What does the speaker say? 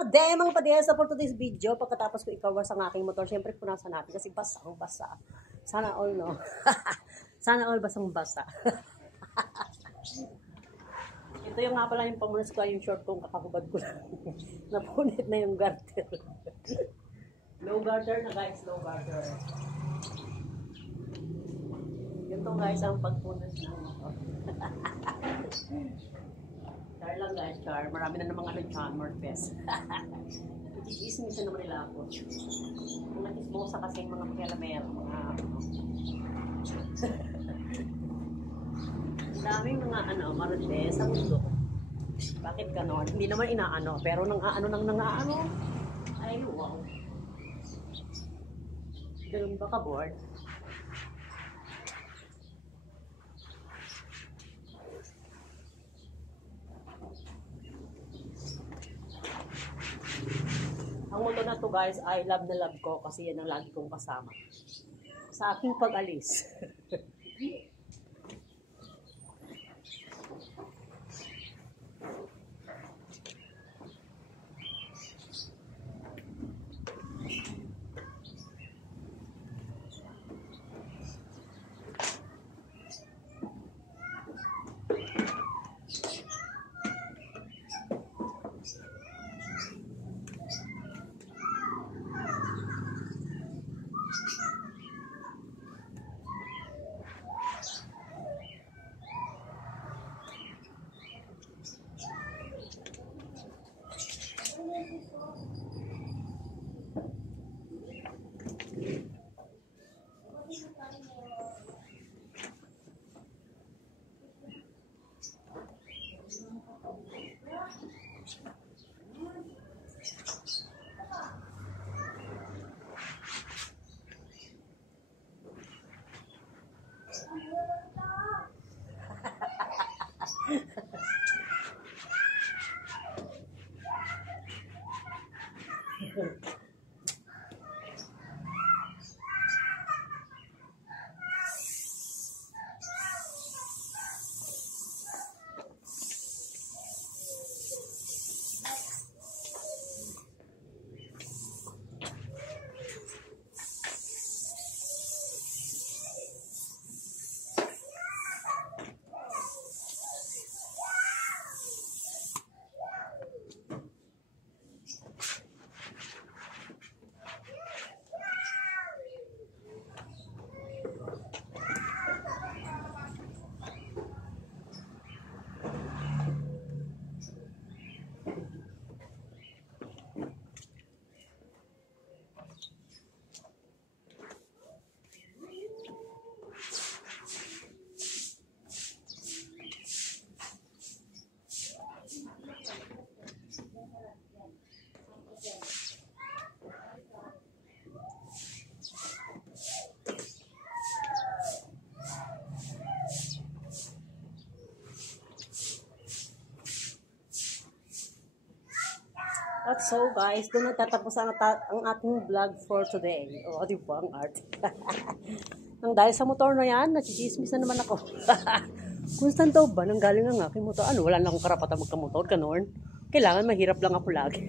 Mga padesa for today's video. Pagkatapos ko ikawas ang aking motor, syempre punasan natin kasi basang-basa. Sana all, no? Sana all basang-basa. Ito yung nga pala yung pamunas ko, yung short kong kakahubad ko lang. Napunit na yung garter. Low garter na guys, low garter. Ito guys ang pagpunas ng motor. Char lang guys, char. Marami na namang ano dyan, more best. Itismis na naman nila ako. Kung natismosa kasi yung mga pakialamero, mga ano. Ang daming mga ano, marites sa mundo. Bakit ganon? Hindi naman inaano, pero nang aano nang nangaano. Ay, wow. Ganun ba ka, board? Ang motor na to guys ay love na love ko kasi yan ang lagi kong kasama sa aking pag-alis. At so guys, doon nagtatapos ang ating vlog for today. O, di ba ang art? Nang dahil sa motor na yan, nachichismis na naman ako. Kung saan daw ba, nang galing ang aking motor? Ano, wala na akong karapatan magkamotor, ganon. Kailangan mahirap lang ako lagi.